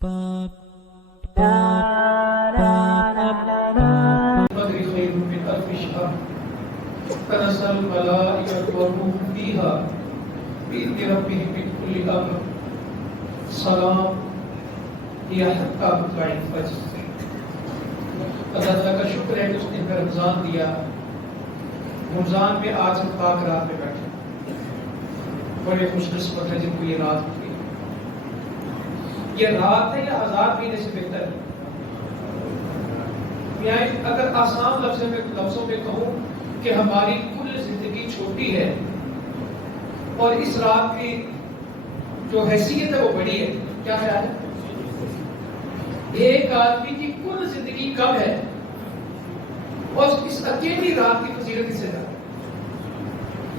بدر خير من ألف شهر تنزل الملائكة والروح فيها بإذن ربهم من كل أمر سلام هي حتى مطلع الفجر. اللہ تعالیٰ کا شکر ہے کہ اس نے ہمیں رمضان دیا. رمضان میں آج ہم پاک رات میں بیٹھے, بڑے خوش قسمت ہے جن کو یہ رات ملی. یہ رات ہے یا ہزار مہینے سے بہتر ہے؟ اگر آسان لفظوں میں کہوں کہ ہماری کل زندگی چھوٹی ہے اور اس رات کی جو حیثیت ہے وہ بڑی ہے, کیا خیال ہے؟ ایک آدمی کی کل زندگی کم ہے اور اس اکیلی رات کی فضیلت اس سے زیادہ,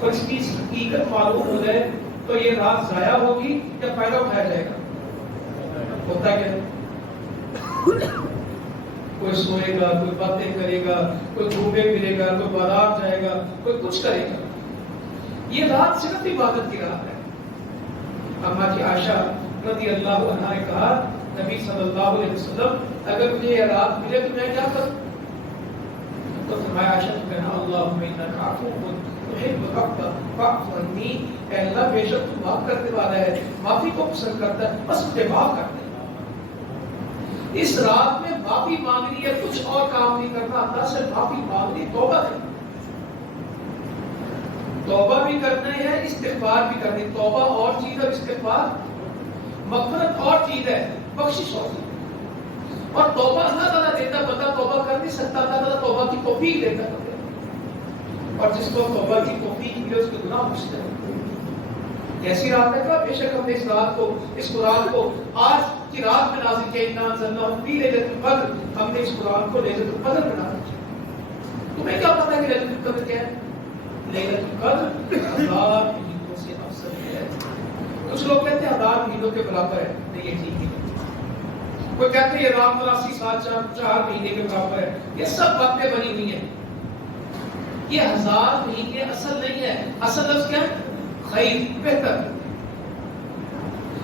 اور اس کی حقیقت معلوم ہو جائے تو یہ رات ضائع ہوگی یا فائدہ اٹھایا جائے گا؟ ہوتا کیا ہے؟ کوئی سوئے گا, کوئی باتیں کرے گا, کوئی گھومے پھرے گا, کوئی بازار جائے گا, کوئی کچھ کرے گا. یہ رات صرف عبادت کی رات ہے. اما کی عائشہ رضی اللہ عنہا نے کہا نبی صلی اللہ علیہ وسلم اگر مجھے یہ رات ملے تو میں کیا کروں؟ تو فرمایا عائشہ نے کہا اللہم انک عفو تحب العفو فاعف عنی, اے اللہ بے شک تو معاف کرنے والا ہے, معافی کو پسند کرتا ہے, بس مجھے معاف کر دے. اس رات میں معافی مانگنی ہے, کچھ اور کام نہیں کرنا, اللہ سے معافی مانگنی, توبہ کرنی, توبہ بھی کرنا ہے, استغفار بھی کرنی. توبہ اور چیز ہے, استغفار مغفرت اور چیز ہے, بخشش اور چیز ہے. اور توبہ اللہ تعالیٰ دیتا, بندہ توبہ کر نہیں سکتا, اللہ تعالیٰ توبہ کی توفیق دیتا ہے, اور جس کو توبہ کی توفیق ملے اس کے گناہ بخشتے ہیں. کیسی رات ہے؟ بے شک ہم نے اس رات کو, اس قرآن کو آج کی رات میں نازل کیا. انا انزلناہ فی لیلۃ القدر, ہم نے اس قرآن کو لیلۃ القدر میں نازل کیا. تمہیں کیا پتا ہے کہ لیلۃ القدر کیا ہے؟ لیلۃ القدر 1000 مہینوں سے افضل ہے. کچھ لوگ کہتے ہیں 1000 مہینوں کے برابر ہے, نہیں یہ ٹھیک نہیں. کوئی کہتے ہیں یہ رات 80 سال 4 مہینے کے برابر ہے. یہ سب باتیں بنی ہوئی ہیں. یہ 1000 مہینے اصل نہیں ہے. اصل لفظ کیا ہے؟ خیر, بہتر.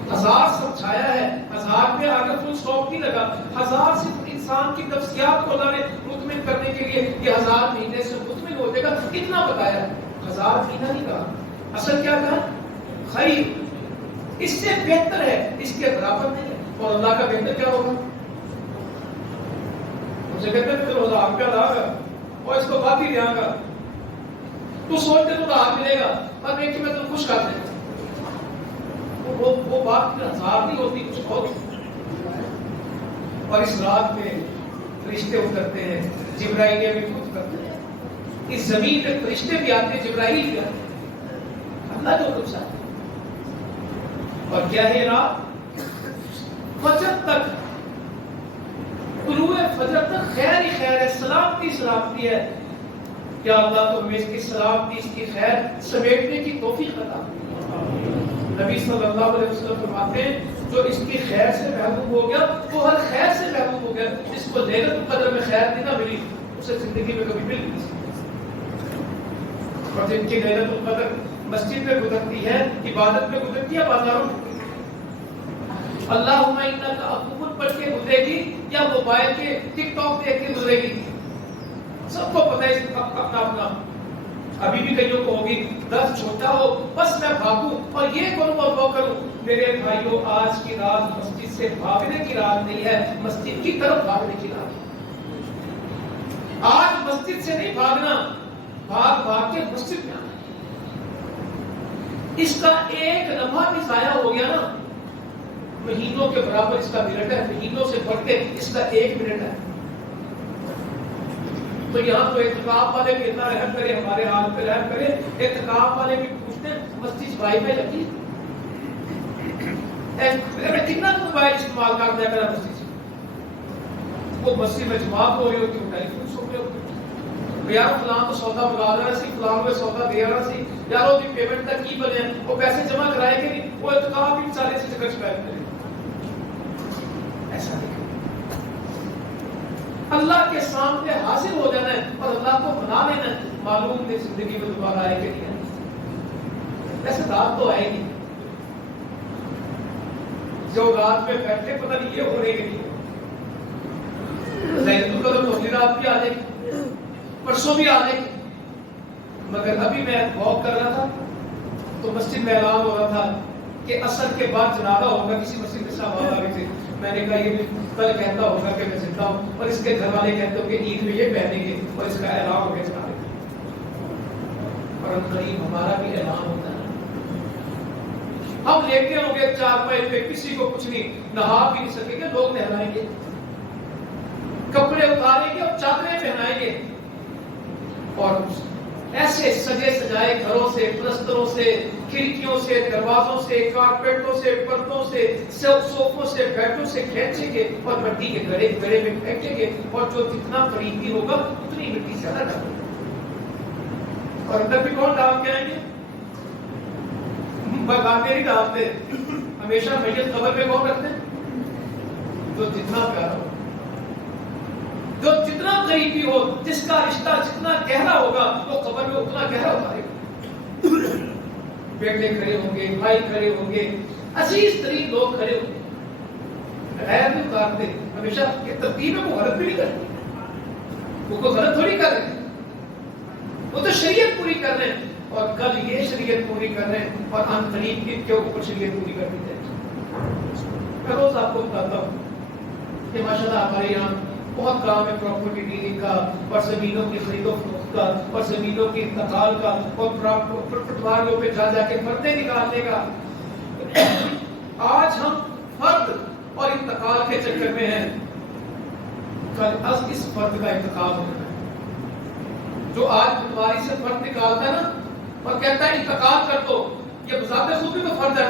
1000 سمجھایا ہے, 1000 پہ آگے فل اسٹاپ نہیں لگا. 1000 صرف انسان کی نفسیات کو اللہ نے مطمئن کرنے کے لیے یہ 1000 مہینے سے مطمئن ہو جائے گا اتنا بتایا. 1000 مہینہ نہیں کہا, اصل کیا کہا؟ خیر. اس سے بہتر ہے, اس کے برابر نہیں ہے. اور اللہ کا بہتر کیا ہوگا؟ مجھے کہتے ہیں پھر 1000 روپیہ لا گا اور اس کو باقی لے آگا, تو سوچتے تو 1000 ملے گا اور میں کہ میں تم خوش کر دیں. وہ بات 1000 نہیں ہوتی, کچھ اور. اور اس رات میں فرشتے اترتے ہیں, جبرائیل بھی خود کرتے ہیں. اس زمین پہ فرشتے بھی آتے ہیں, جبرائیل بھی آتے ہیں, اللہ جو کچھ آتے ہیں. اور کیا ہے رات؟ فجر تک, طلوع فجر تک خیر ہی خیر ہے, سلامتی سلامتی ہے. یا اللہ تو ہمیں اس کی سلامتی, اس کی خیر سمیٹنے کی توفیق عطا. نبی صلی اللہ علیہ وسلم فرماتے ہیں جو اس کی خیر سے محروم ہو گیا وہ ہر خیر سے محروم ہو گیا. جس کو لیلۃ القدر میں خیر نہیں نہ ملی اسے زندگی میں کبھی مل نہیں سکتی. اور جن کی لیلۃ القدر مسجد میں گزرتی ہے, عبادت میں گزرتی ہے, بازاروں میں اللہم انک عفو پڑھ کے گزرے گی یا موبائل کے ٹک ٹاک دیکھ کے گزرے گی. سب کو پتہ ہے اپنا اپنا. ابھی بھی کئیوں کو ہوگی درد چھوٹا ہو بس میں بھاگوں اور یہ کروں اور وہ کروں. میرے بھائیوں, آج کی رات مسجد سے بھاگنے کی رات نہیں ہے, مسجد کی طرف بھاگنے کی رات ہے. آج مسجد سے نہیں بھاگنا, بھاگ بھاگ کے مسجد میں آنا. اس کا ایک لمحہ بھی ضائع ہو گیا نا, مہینوں کے برابر اس کا منٹ ہے, مہینوں سے بڑھ کے اس کا 1 منٹ ہے. تو یہاں تو اعتکاف والے بھی اتنا رحم کرے, ہمارے حال پہ رحم کرے. اعتکاف والے بھی پوچھتے ہیں مسجد وائی فائی لگی, کتنا موبائل استعمال کر دیا میرا مسجد سے. وہ مسجد میں جماعت ہو رہی ہوتی ہے, ٹیلی فون سو رہے ہوتے, یار فلاں تو سودا بلا رہا سی, فلاں میں سودا دے رہا سی, یار وہ پیمنٹ تک کی بنے, وہ پیسے جمع کرائے کہ نہیں, وہ اعتکاف بھی سارے سے چکر شکایت کرے. ایسا نہیں, اللہ کے سامنے حاضر ہو جانا ہے اور اللہ کو بنا لینا ہے. معلوم نہیں زندگی میں دوبارہ آئے کہ نہیں, ایسے رات تو آئے گی. جو رات میں بیٹھے پتہ نہیں یہ ہونے کے لیے لیکن اگلی رات بھی آ جائے گی، پرسوں بھی آ جائے گی، مگر ابھی میں واک کر رہا تھا تو مسجد میں اعلان ہو رہا تھا کہ عصر کے بعد جنازہ ہوگا کسی مسجد میں صاحب آ رہے تھے. میں نے کہا یہ کل کہتا ہوگا کہ میں زندہ ہوں اور اس کے گھر والے کہتے ہو کہ عید میں یہ پہنیں گے اور اس کا اعلان ہو گیا جنازے کا. اور قریب ہمارا بھی اعلان ہوتا ہے، ہم لیٹے ہوں گے چارپائی پہ، کسی کو کچھ نہیں، نہا بھی نہیں سکیں گے، لوگ نہلائیں گے، کپڑے اتاریں گے اور چادریں پہنائیں گے، اور ایسے سجے سجائے گھروں سے، پلستروں سے، کھڑکیوں سے، دروازوں سے، کارپیٹوں سے، پردوں سے، صوفوں سے، بیڈوں سے کھینچیں گے اور مٹی کے گڑے میں پھینکیں گے، اور جو جتنا قریبی ہوگا اتنی مٹی زیادہ ڈالیں گے. اور اندر بھی کون ڈال کے آئیں گے؟ بگاتے نہیں ڈالتے، ہمیشہ میت قبر میں کون رکھتے ہیں؟ جو جتنا پیارا ہو، جو جتنا قریبی ہو، جس کا رشتہ جتنا گہرا ہوگا وہ قبر میں اتنا گہرا اتارے گا. بیٹے کھڑے ہوں گے، بھائی کھڑے ہوں گے، عزیز ترین لوگ کھڑے ہوں گے، غیر نہیں اتارتے. ہمیشہ یہ ترتیب ہے، وہ غلط بھی نہیں کرتے، وہ کوئی غلط تھوڑی کر رہے ہیں، وہ تو شریعت پوری کر رہے ہیں. اور کل یہ شریعت پوری کر رہے ہیں اور ان قریب کے اوپر شریعت پوری کر دی جائے. میں روز آپ کو بتاتا ہوں کہ ماشاءاللہ ہمارے یہاں بہت کام ہے پراپرٹی ڈیلنگ کا، اور زمینوں کی خرید و فروخت کا، اور زمینوں کے انتقال کا، اور پٹواریوں پہ جا کے پردے نکالنے کا. آج ہم فرد اور انتقال کے چکر میں ہیں، کل از اس فرد کا انتقال ہونا ہے. جو آج پٹواری سے فرد نکالتا ہے نا اور کہتا ہے انتقال کر دو، یہ بذات خود بھی تو فرد ہے.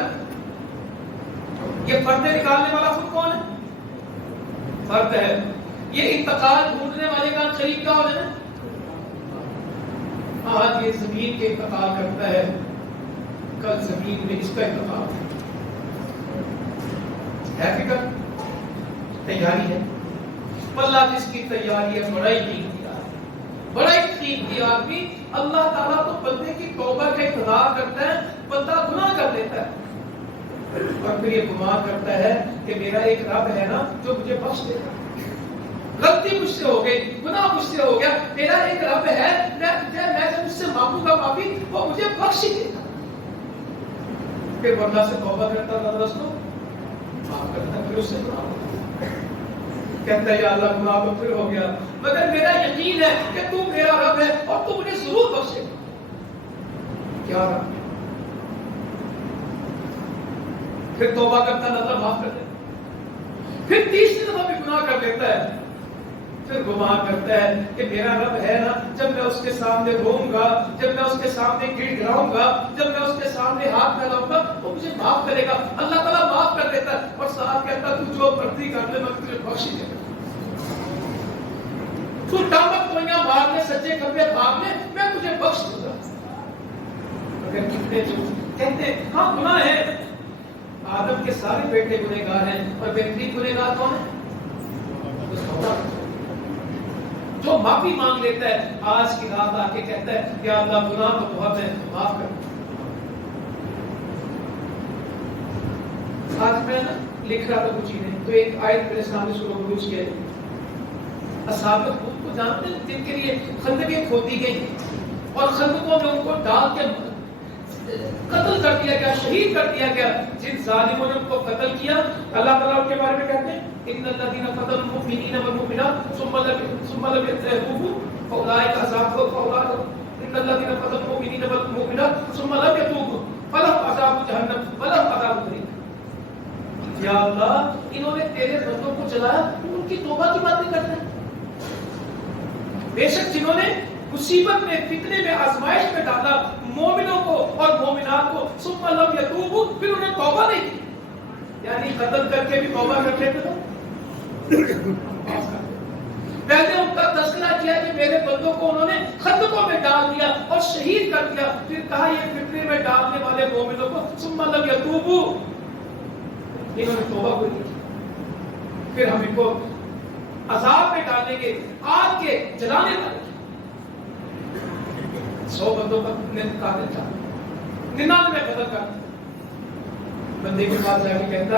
یہ پردے نکالنے والا خود کون ہے؟ فرد ہے. یہ انتقال ڈھونڈنے والے کا قریب کیا ہو جائے؟ آج یہ زمین کے انتقال کرتا ہے، کل زمین میں اس کا انتقال ہے. فکر تیاری ہے. اللہ جس کی تیاری ہے بڑا ہی قیمتی آدمی، بڑا ہی قیمتی آدمی. اللہ تعالیٰ تو بندے کی توبہ کا انتظار کرتا ہے، بندہ گناہ کر لیتا ہے اور پھر یہ گمان کرتا ہے کہ میرا ایک رب ہے نا جو مجھے بخش دے گا. غلطی مجھ سے ہو گئی، گناہ مجھ سے ہو گیا، میرا ایک رب ہے، میں جب اس سے مانگوں گا معافی وہ مجھے بخش ہی دے گا. پھر اللہ سے توبہ کرتا تھا، دوستوں معاف کرتا، پھر اس سے گناہ کہتا ہے یا اللہ گناہ تو پھر ہو گیا، مگر میرا یقین ہے کہ تو میرا رب ہے اور تو مجھے ضرور بخشے گا. کیا رب؟ پھر توبہ کرتا ہے، اللہ معاف کر دیتا. پھر تیسری دفعہ بھی گناہ کر لیتا ہے، پھر گمان کرتا ہے کہ میرا رب ہے نا، جب میں اس کے سامنے روؤں گا، جب میں اس کے سامنے گڑ گڑاؤں گا، جب میں اس کے سامنے ہاتھ پھیلاؤں گا وہ مجھے معاف کرے گا. اللہ تعالیٰ معاف کر دیتا ہے اور ساتھ کہتا ہے تو جو مرضی کر لے میں تجھے بخش دے گا. تو ٹامک کوئیاں مار کے سچے کھبے بھاگ لے میں تجھے بخش دوں گا. اگر کتنے جو کہتے ہیں ہاں گناہ ہے، آدم کے سارے بیٹے گنہگار ہیں اور بہترین گنہگار کون ہے؟ جو معافی مانگ لیتا ہے آج کی رات آ کے کہتا ہے کہ اللہ گناہ تو بہت ہے معاف کر. آج میں نا لکھ رہا تھا کچھ چیزیں تو ایک آیت میرے سامنے شروع بروج کے اصحاب خود کو جانتے ہیں جن کے لیے خندقیں کھودی گئی اور خندقوں میں ان کو ڈال کے قتل کر دیا گیا، شہید کر دیا گیا. جن ظالموں نے ان کو قتل کیا اللہ تعالیٰ ان کے بارے میں کہتے ہیں ان الذين قتلوا المؤمنين والمؤمنات ثم لم يتوبوا فاولئك عذاب ان الذين قتلوا المؤمنين والمؤمنات ثم لم يتوبوا فلهم عذاب جهنم ولهم عذاب الحريق. یا اللہ انہوں نے تیرے بندوں کو جلایا، ان کی توبہ کی باتیں کرتے ہیں. بے شک جنہوں نے مصیبت میں، فتنے میں، آزمائش میں ڈالا مومنوں کو اور مومنات کو، ثم لم يتوبوا پھر انہیں توبہ نہیں کی، یعنی قتل کر کے بھی توبہ کر لیتے تھے. پہلے ان کا تذکرہ کیا کہ میرے بندوں کو انہوں نے خندقوں میں ڈال دیا اور شہید کر دیا، پھر کہا یہ فتنے میں ڈالنے والے مومنوں کو ثم لم يتوبوا انہوں نے توبہ کو نہیں کی، پھر ہم ان کو عذاب میں ڈالیں گے، آگ کے جلانے والے. 100 بندوں کا قاتل چاہتا 99 قتل کرتا. بندے کے پاس جا کے کہتا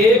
1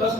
10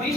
20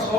100